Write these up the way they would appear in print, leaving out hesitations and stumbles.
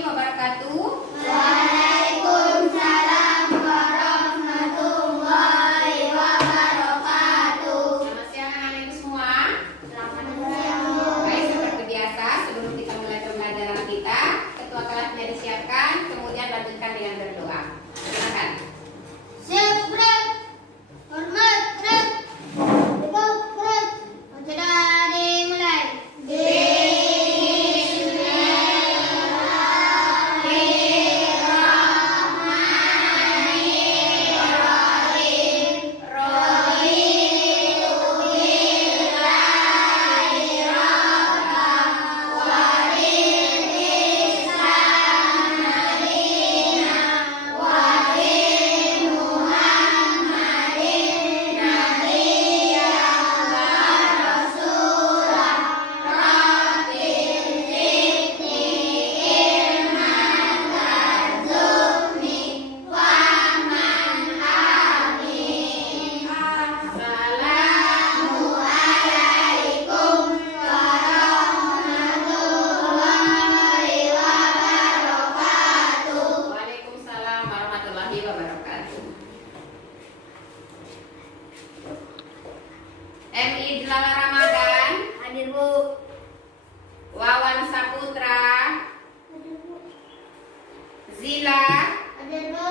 warahmatullahi wabarakatuh. Waalaikumsalam warahmatullahi wabarakatuh. Selamat siang anak-anak ibu semua. Selamat siang. Baik, seperti biasa sebelum kita mulai pembelajaran kita, ketua kelasnya disiapkan, kemudian lanjutkan dengan berdoa. Silakan. Siap, berat. Hormat, berat. Tegak, berat. Sudah dimulai. Waalaikumsalam warahmatullahi wabarakatuh. MI Dilala Ramadan, Hadir, Bu. Wawan Saputra, Zila. Hadir, Bu.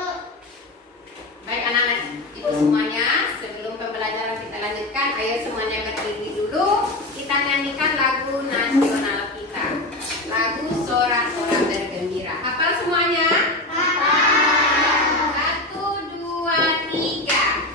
Baik anak-anak ibu semuanya, sebelum pembelajaran kita lanjutkan, ayo semuanya berdiri dulu. Kita nyanyikan lagu nasional kita, lagu Sorak-Sorak Bergembira. Hafal semuanya? Satu, dua, tiga.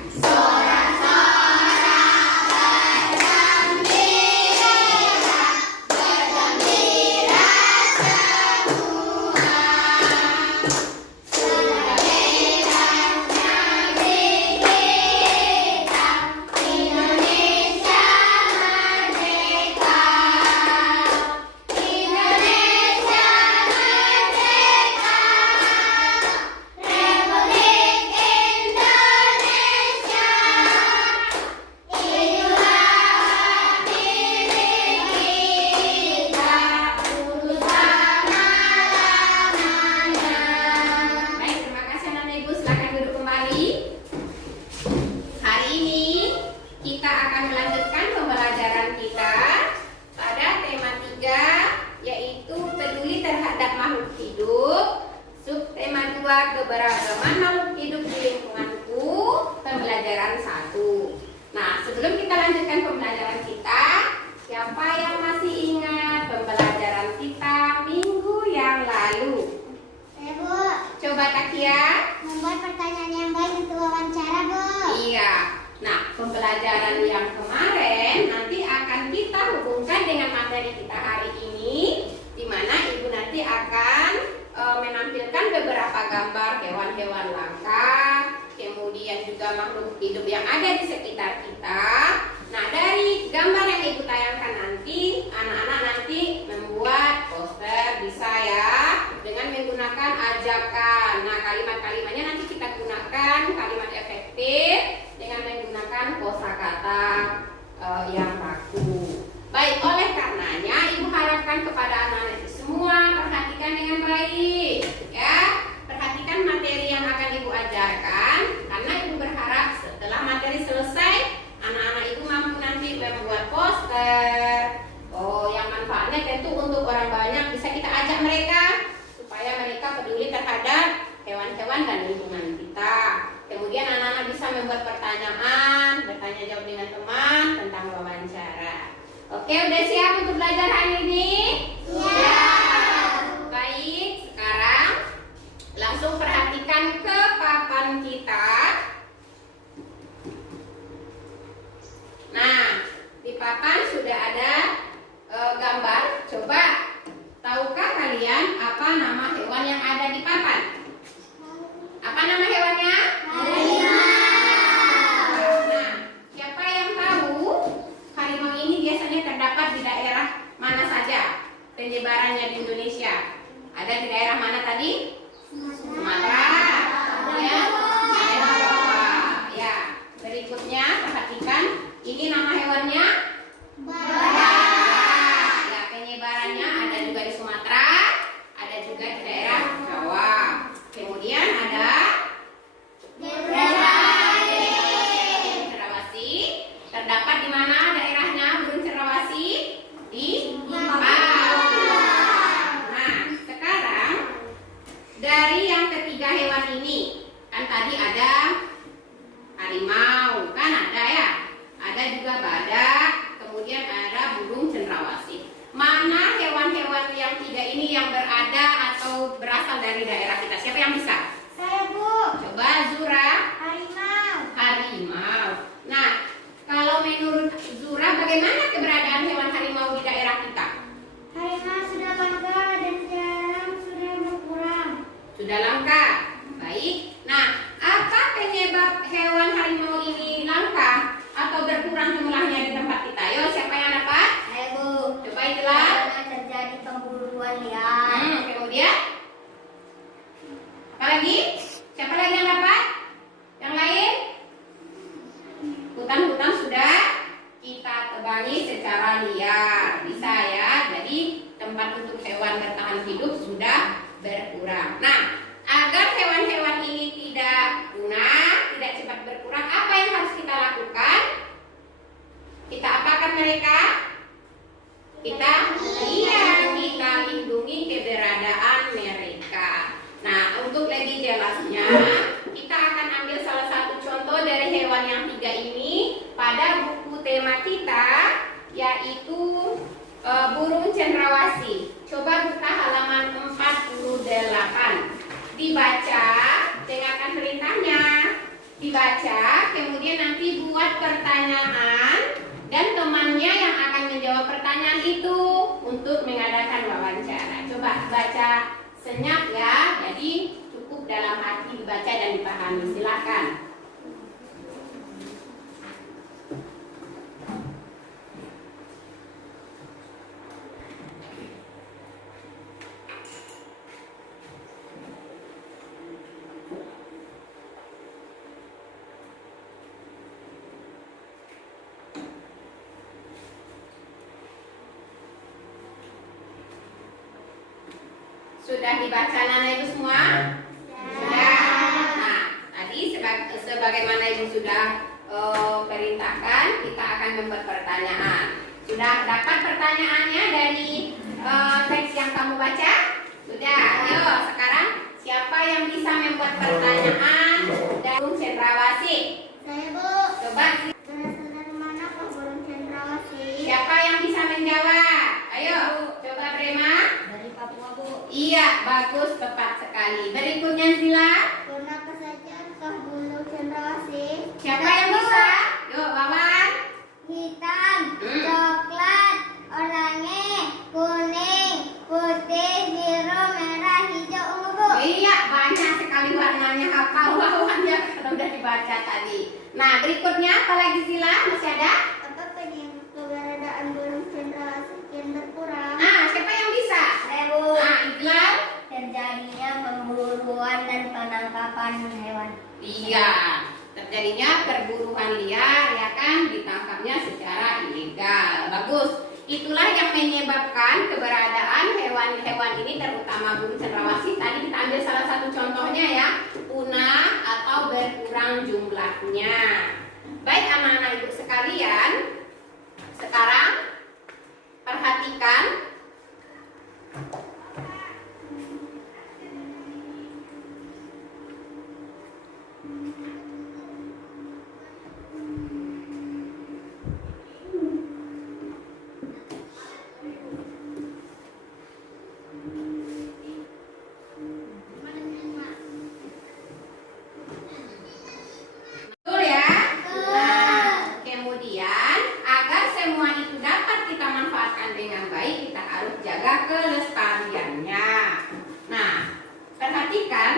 Baik, terima kasih anak-anak ibu. Silakan duduk kembali. Hari ini kita akan melanjutkan pembelajaran kita pada tema 3, yaitu peduli terhadap makhluk hidup. Subtema 2, keberagaman makhluk hidup di lingkunganku, pembelajaran 1. Nah, sebelum kita lanjutkan pembelajaran kita, siapa yang masih ingat pembelajaran kita minggu yang lalu? Bu, Coba Takia. membuat pertanyaan yang baik untuk wawancara, Bu. Iya. Nah, pembelajaran yang kemarin nanti akan kita hubungkan dengan materi kita hari ini, di mana ibu nanti akan menampilkan beberapa gambar hewan-hewan langka, kemudian juga makhluk hidup yang ada di sekitar kita. Nah, dari gambar yang ibu tayangkan nanti, anak-anak nanti membuat poster, bisa ya, dengan menggunakan ajakan. Nah, kalimat-kalimatnya nanti kita gunakan kalimat efektif dengan menggunakan kosakata yang baku. Baik, oleh karenanya ibu harapkan kepada anak-anak itu semua perhatikan dengan baik, ya. Perhatikan materi yang akan ibu ajarkan, karena ibu berharap setelah materi selesai, anak-anak ibu mampu nanti membuat poster. Yang manfaatnya tentu untuk orang banyak, bisa kita ajak mereka supaya mereka peduli terhadap hewan-hewan dan lingkungan kita. Kemudian anak-anak bisa membuat pertanyaan, bertanya jawab dengan teman tentang wawancara. Oke, udah siap untuk belajar hari ini? Siap. Baik, sekarang langsung perhatikan ke papan kita. Nah, di papan sudah ada gambar. Coba, tahukah kalian apa nama hewan yang ada di papan? Apa nama hewannya? Nah, siapa yang tahu harimau ini biasanya terdapat di daerah mana saja penyebarannya di Indonesia? Ada di daerah mana tadi? Sumatera. yang berada atau berasal dari daerah kita? Siapa yang bisa? Saya, Bu. Coba Zura. Harimau. Harimau. Nah, kalau menurut Zura, bagaimana keberadaan hewan harimau di daerah kita? Harimau sudah langka dan sekarang sudah berkurang. Sudah langka. Baik. Nah, apa penyebab hewan harimau ini langka atau berkurang jumlahnya di tempat kita? Yo, siapa yang dapat? Saya, Bu. Coba itulah. Karena terjadi pemburuan liar. Kemudian apa lagi? Siapa lagi yang dapat? Yang lain? Hutan-hutan sudah kita tebangi secara liar. Bisa ya. Jadi tempat untuk hewan bertahan hidup sudah berkurang. Nah, agar hewan-hewan ini tidak punah, tidak cepat berkurang, apa yang harus kita lakukan? Kita apakan mereka? Kita lindungi keberadaan mereka. Nah, untuk lebih jelasnya, kita akan ambil salah satu contoh dari hewan yang 3 ini pada buku tema kita, yaitu burung cendrawasih. Coba buka halaman 48. Dibaca, dengarkan perintahnya. Dibaca, kemudian nanti buat pertanyaan dan temannya yang akan menjawab pertanyaan itu untuk mengadakan wawancara. Coba baca senyap ya, jadi cukup dalam hati dibaca dan dipahami. Silakan. Sudah dibaca Nana Ibu semua? Sudah. Nah, tadi sebagaimana Ibu sudah perintahkan, kita akan membuat pertanyaan. Sudah dapat pertanyaannya dari teks yang kamu baca? Sudah. Ayo, sekarang siapa yang bisa membuat pertanyaan dari burung cendrawasih? Saya, Bu. Coba. Berasal dari mana kok burung cendrawasih? Siapa yang bisa menjawab? Ayo, coba Brema. Dari Papua, Bu. Iya, bagus, tepat sekali. Berikutnya Zila. Warna apa saja kah burung cendrawasih? Siapa yang bisa? Yuk, Wawan. Hitam, coklat, oranye, kuning, putih, biru, merah, hijau, ungu, Bu. Iya, banyak sekali warnanya. Hafal Wawan ya kalau udah dibaca tadi. Nah, berikutnya apa lagi Zila? Masih ada? Apa penyebab keberadaan burung cendrawasih yang berkurang? Ah, siapa yang bisa? Saya, Bu. Ah, Iqbal. Terjadinya pemburuan dan penangkapan hewan. Iya, terjadinya perburuan liar ya kan, ditangkapnya secara ilegal. Bagus. Itulah yang menyebabkan keberadaan hewan-hewan ini, terutama burung cendrawasih. Tadi kita ambil salah satu contohnya ya, punah atau berkurang jumlahnya. Baik anak-anak ibu sekalian, sekarang perhatikan betul ya. Nah, kemudian agar semua itu dapat kita manfaatkan dengan baik, kita harus jaga kelestariannya. Nah, perhatikan,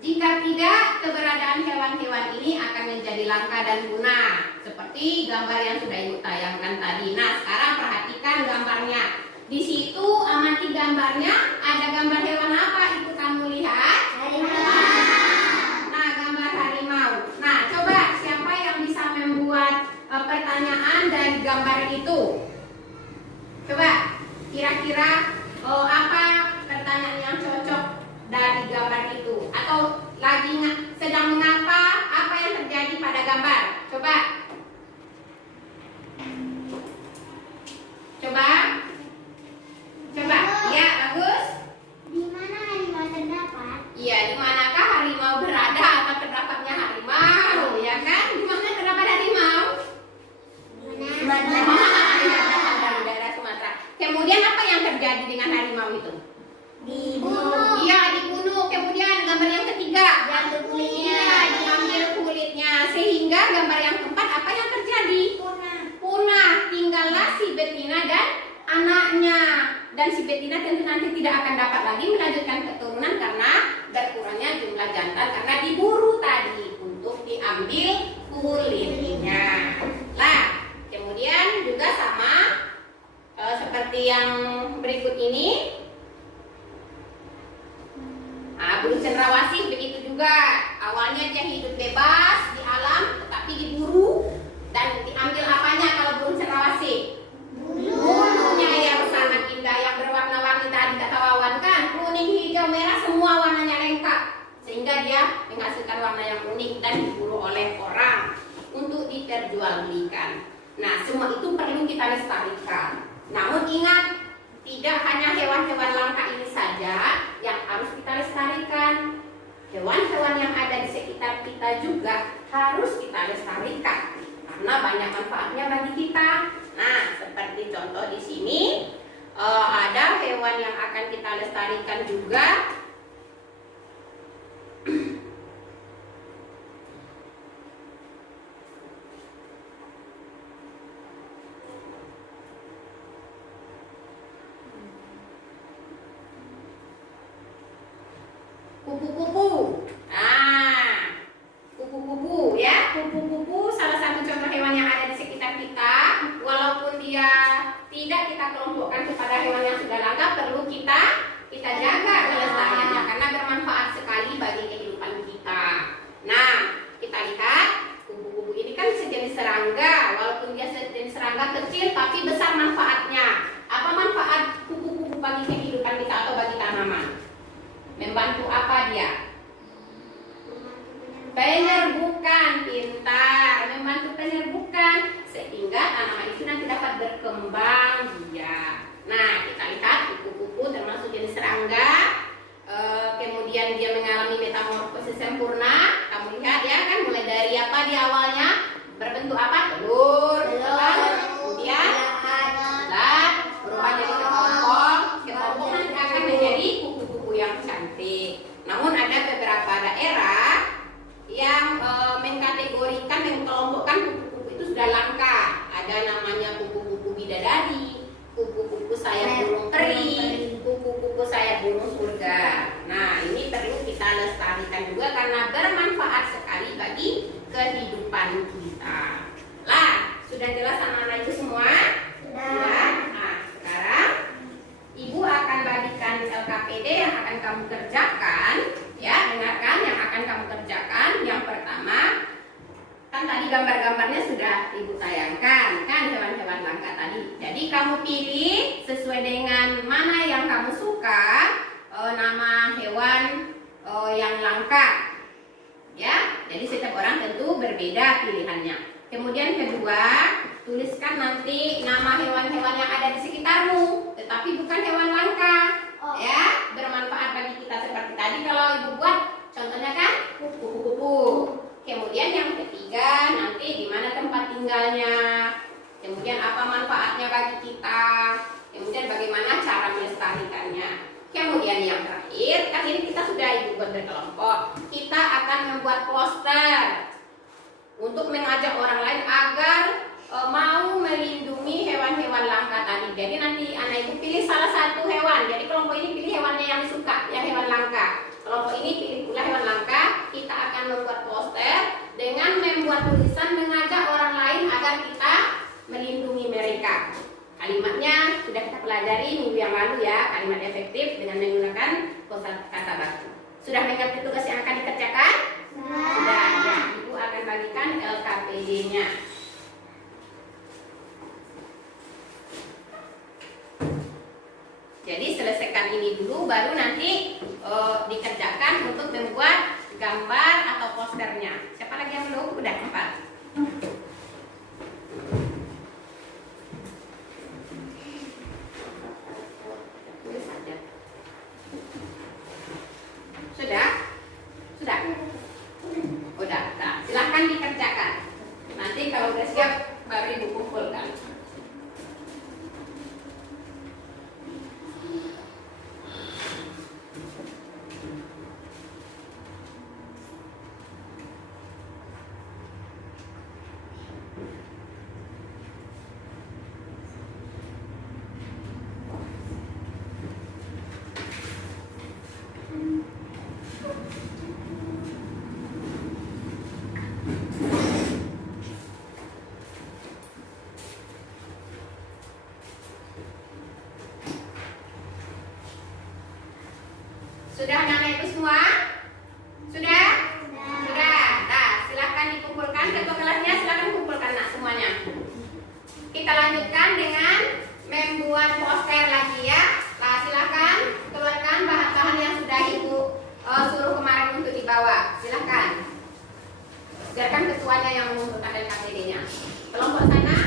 jika tidak, keberadaan hewan-hewan ini akan menjadi langka dan punah, seperti gambar yang sudah Ibu tayangkan tadi. Nah, sekarang perhatikan gambarnya. Di situ amati gambarnya, ada gambar hewan apa itu kamu lihat? Nah, gambar harimau. Nah, coba siapa yang bisa membuat pertanyaan dari gambar itu? Coba, kira-kira apa pertanyaan yang cocok dari gambar itu? Atau lagi sedang mengapa? Apa yang terjadi pada gambar? Coba. Coba. Coba. Iya, bagus. Di mana harimau terdapat? Iya, di manakah harimau berada atau terdapatnya harimau? Ya kan? Di mana terdapat harimau? Sumatera. Iya, berasal dari daerah Sumatera. Kemudian apa yang terjadi terjadi dengan harimau itu? Dibunuh. Iya, dibunuh. Kemudian gambar yang ketiga, Diambil kulitnya. iya, diambil kulitnya. Sehingga gambar yang keempat apa yang terjadi? Punah. Tinggallah si betina dan anaknya. Dan si betina tentu nanti tidak akan dapat lagi melanjutkan keturunan karena berkurangnya jumlah jantan karena diburu tadi untuk diambil kulitnya. Lah, kemudian juga sama seperti yang berikut ini. Nah, burung cendrawasih begitu juga. Awalnya dia hidup bebas di alam, tetapi diburu dan diambil apanya kalau burung cendrawasih? Bulunya yang sangat indah, yang berwarna-warni tadi kata Wawan kan, kuning, hijau, merah, semua warnanya lengkap, sehingga dia menghasilkan warna yang unik dan diburu oleh orang untuk diperjualbelikan. Nah, semua itu perlu kita lestarikan. Namun ingat, tidak hanya hewan-hewan langka ini saja yang harus kita lestarikan. Hewan-hewan yang ada di sekitar kita juga harus kita lestarikan karena banyak manfaatnya bagi kita. Nah, seperti contoh di sini ada hewan yang akan kita lestarikan juga. Kupu-kupu. Nah, kupu-kupu ya. Kupu-kupu salah satu contoh hewan yang ada di sekitar kita. Walaupun dia tidak kita kelompokkan kepada hewan yang sudah langka, perlu kita jaga kelestariannya karena bermanfaat sekali bagi kehidupan kita. Nah, kita lihat kupu-kupu ini kan sejenis serangga. Walaupun dia sejenis serangga kecil, tapi besar manfaatnya. Apa manfaat kupu-kupu bagi kehidupan kita atau bagi tanaman? Membantu apa dia? Penyerbukan, pintar, membantu penyerbukan sehingga tanaman itu nanti dapat berkembang biak. Nah, kita lihat kupu-kupu termasuk jenis serangga. Kemudian dia mengalami metamorfosis sempurna. Kamu lihat ya kan, mulai dari apa di awalnya berbentuk apa? Telur, kemudian bulat, berubah jadi kepompong. Kepompong nanti akan menjadi kupu-kupu yang cantik. Namun ada beberapa daerah yang mengkategorikan, mengkelompokkan kupu-kupu itu sudah langka. Ada namanya kupu-kupu bidadari, kupu-kupu sayap burung peri, kupu-kupu sayap burung surga. Nah, ini perlu kita lestarikan juga karena bermanfaat sekali bagi kehidupan kita. Lah, sudah jelas anak-anak itu semua? Sudah. Nah, sekarang Ibu akan bagikan LKPD yang akan kamu kerjakan. Ya, dengarkan yang akan kamu kerjakan. Yang pertama, kan tadi gambar-gambarnya sudah Ibu tayangkan, kan hewan-hewan langka tadi. Jadi kamu pilih sesuai dengan mana yang kamu suka, nama hewan yang langka. Ya, jadi setiap orang tentu berbeda pilihannya. Kemudian kedua, tuliskan nanti nama hewan-hewan yang ada di sekitarmu, tetapi bukan hewan langka. Ya, bermanfaat bagi kita seperti tadi kalau Ibu buat contohnya kan kupu-kupu. Kemudian yang ketiga, nanti di mana tempat tinggalnya. Kemudian apa manfaatnya bagi kita. Kemudian bagaimana cara melestarikannya. Kemudian yang terakhir, kan ini kita sudah Ibu buat berkelompok. Kita akan membuat poster untuk mengajak orang lain agar mau melindungi hewan-hewan langka tadi. Jadi nanti anak Ibu pilih salah satu hewan. Jadi kelompok ini pilih hewannya yang disuka, yang hewan langka. Kelompok ini pilih pula hewan langka. Kita akan membuat poster dengan membuat tulisan mengajak orang lain agar kita melindungi mereka. Kalimatnya sudah kita pelajari minggu yang lalu ya, kalimat efektif dengan menggunakan kosakata baku. Sudah mengerti tugas yang akan dikerjakan? Sudah. Ya, Ibu akan bagikan LKPD-nya. Jadi selesaikan ini dulu, baru nanti dikerjakan untuk membuat gambar atau posternya. Siapa lagi yang belum? Udah 4. Sudah? Sudah? Udah. Nah, silahkan dikerjakan. Nanti kalau udah siap baru Ibu kumpulkan. Sudah anak-anak ibu semua? Sudah? Sudah. Nah, silahkan dikumpulkan. Ketua kelasnya silahkan kumpulkan nak semuanya. Kita lanjutkan dengan membuat poster lagi ya. Nah, silahkan keluarkan bahan-bahan yang sudah ibu suruh kemarin untuk dibawa. Silahkan. Biarkan ketuanya yang mengumpulkan LKPD-nya. Kelompok sana.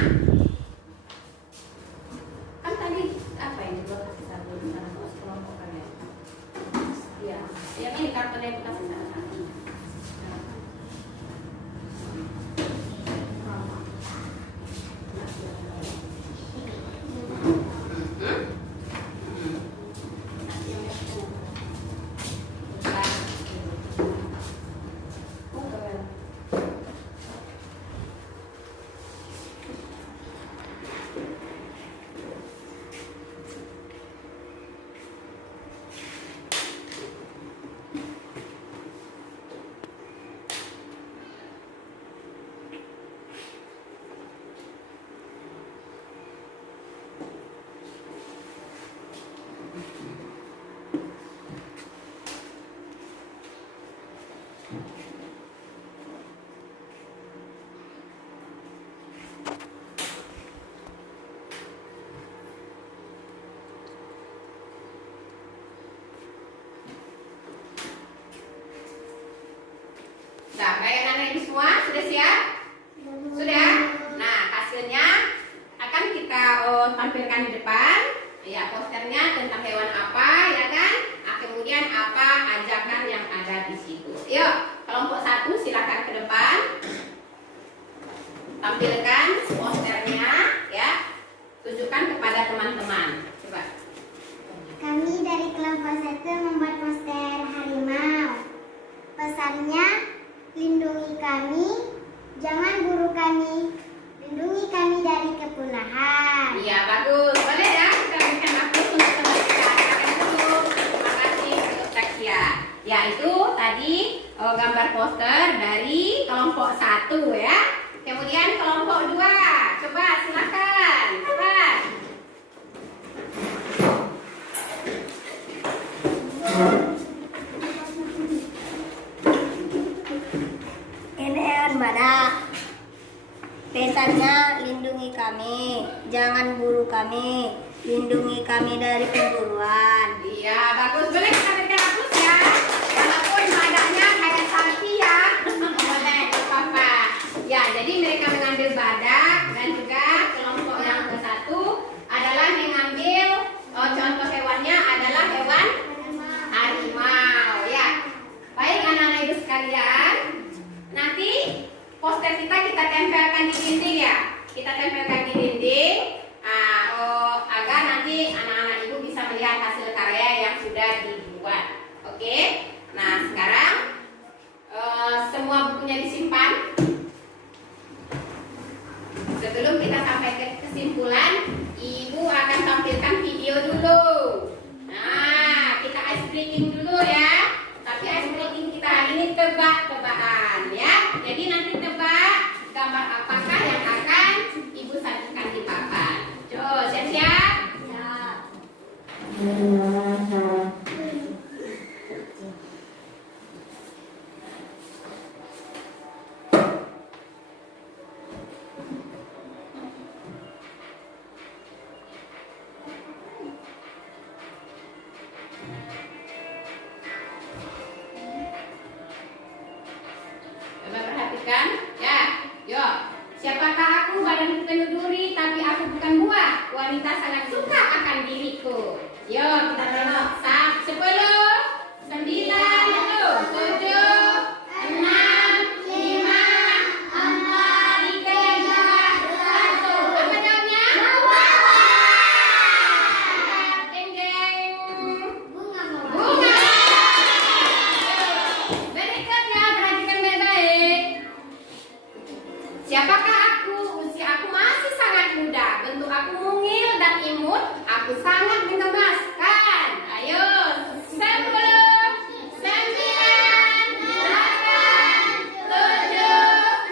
Kan tadi apa yang dibuat kasih sabun sana kelompok kalian? Iya. Yang ini kartonnya itu kasih sana. Nah, kayak anak-anak ini semua sudah siap? Sudah? Nah, hasilnya akan kita tampilkan di depan. Ya, posternya tentang hewan apa, ya kan? Nah, kemudian apa ajakan yang ada di situ. Yuk, kelompok 1 silakan ke depan. Tampilkan posternya, ya. Tunjukkan kepada teman-teman. Coba. Kami dari kelompok 1 membuat poster harimau. Pesannya, lindungi kami, jangan buru kami, lindungi kami dari kepunahan. Iya, bagus. Boleh ya, kita berikan bagus untuk teman kita. Silakan dulu. Terima kasih untuk Takia. Ya, itu tadi gambar poster dari kelompok 1 ya. Kemudian kelompok 2. Coba silakan. Cepat. Ini hewan badak. Pesannya, lindungi kami, jangan buru kami, lindungi kami dari pemburuan. Iya, bagus. Boleh kita berikan bagus ya. Walaupun badaknya kayak sapi ya. Boleh, apa-apa. Ya, jadi mereka mengambil badak dan juga kelompok yang ke-1 adalah mengambil contoh hewannya adalah hewan harimau ya. Baik anak-anak ibu sekalian, nanti poster kita tempelkan di dinding ya. Kita tempelkan di dinding agar nanti anak-anak ibu bisa melihat hasil karya yang sudah dibuat. Oke. Nah, sekarang semua bukunya disimpan. Sebelum kita sampai ke kesimpulan, ibu akan tampilkan video dulu. Nah, kita ice breaking dulu ya. Tapi ice breaking kita hari ini tebak-tebakan ya. Jadi nanti tebak gambar apakah yang akan ibu sajikan di papan. Coba siap-siap. Coba perhatikan ya. Yo, siapakah aku badan penuh duri tapi aku bukan buah. Wanita sangat suka akan diriku. Yo, kita tengok. 10, 9, 7, 6, 5, 4, 3, 2, 1. Apa jawabnya? Deng deng. Bunga. Berikutnya perhatikan baik-baik. Siapakah aku? Usia aku masih sangat muda. Bentuk aku mungil dan imut. Aku sangat mengemaskan. Ayo, 10, 9, 8, 7,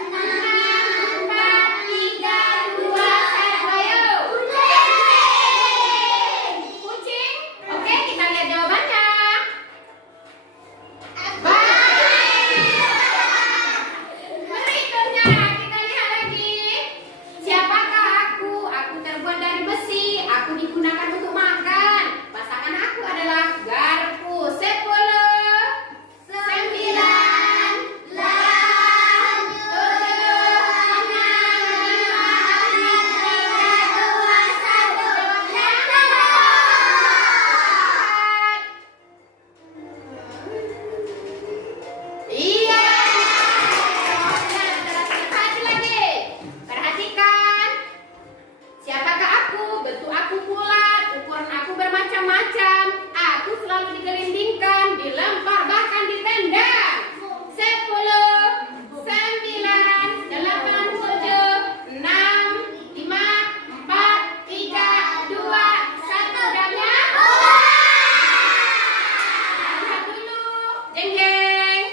6, 5, 4, 3, 2, 1. Ayo. Kucing. Oke, kita lihat jawabannya. aku bulat, ukuran aku bermacam-macam. Aku selalu digelindingkan, dilempar, bahkan ditendang. 10, 9, 8, 7, 6, 5, 4, 3, 2, 1. Jamnya. Lihat dulu. Jeng jeng.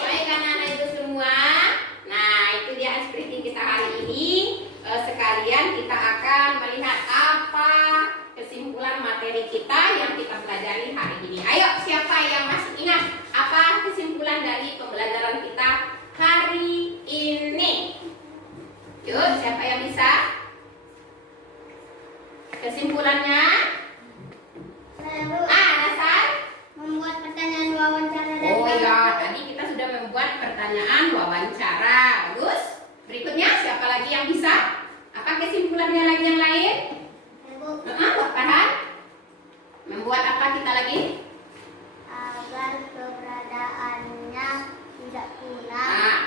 Baik anak-anak itu semua. Nah, itu dia activity kita hari ini. Sekalian kita akan melihat apa kesimpulan materi kita yang kita pelajari hari ini. Ayo, siapa yang masih ingat apa kesimpulan dari pembelajaran kita hari ini? Yuk, siapa yang bisa? Kesimpulannya? Nasar? Membuat pertanyaan wawancara dan Oh ya, tadi kita sudah membuat pertanyaan wawancara. Bagus. Berikutnya siapa lagi yang bisa? Apa kesimpulannya lagi yang lain? Pak Farhan? Membuat apa kita lagi? agar keberadaannya tidak punah. Nah,